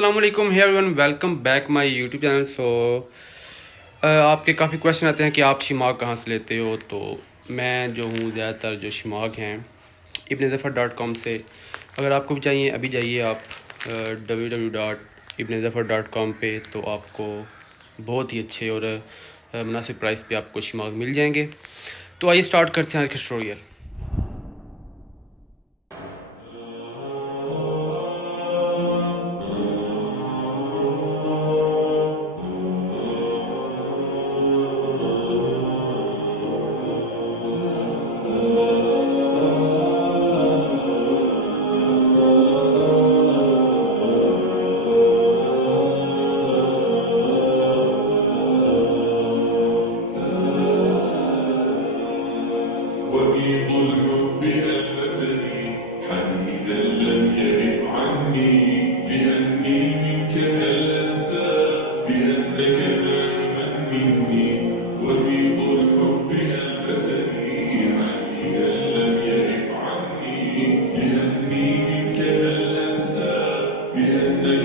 अस्सलाम वालेकुम everyone, welcome back my YouTube channel. आपके काफ़ी क्वेश्चन आते हैं कि आप शेमाग कहाँ से लेते हो। तो मैं जो हूँ ज़्यादातर जो शेमाग हैं ibnzafar.com से। अगर आपको भी चाहिए अभी जाइए आप www.ibnzafar.com पे, तो आपको बहुत ही अच्छे और मुनासिब प्राइस पे आपको शेमाग मिल जाएंगे। तो आइए स्टार्ट करते हैं आज का ट्यूटोरियल। وبيض الحب ألبسني حنينا لم يغب عني بأني منك هل أنسى بأنك دائما مني وبيض الحب ألبسني حنينا لم يغب عني بأني منك هل أنسى بأنك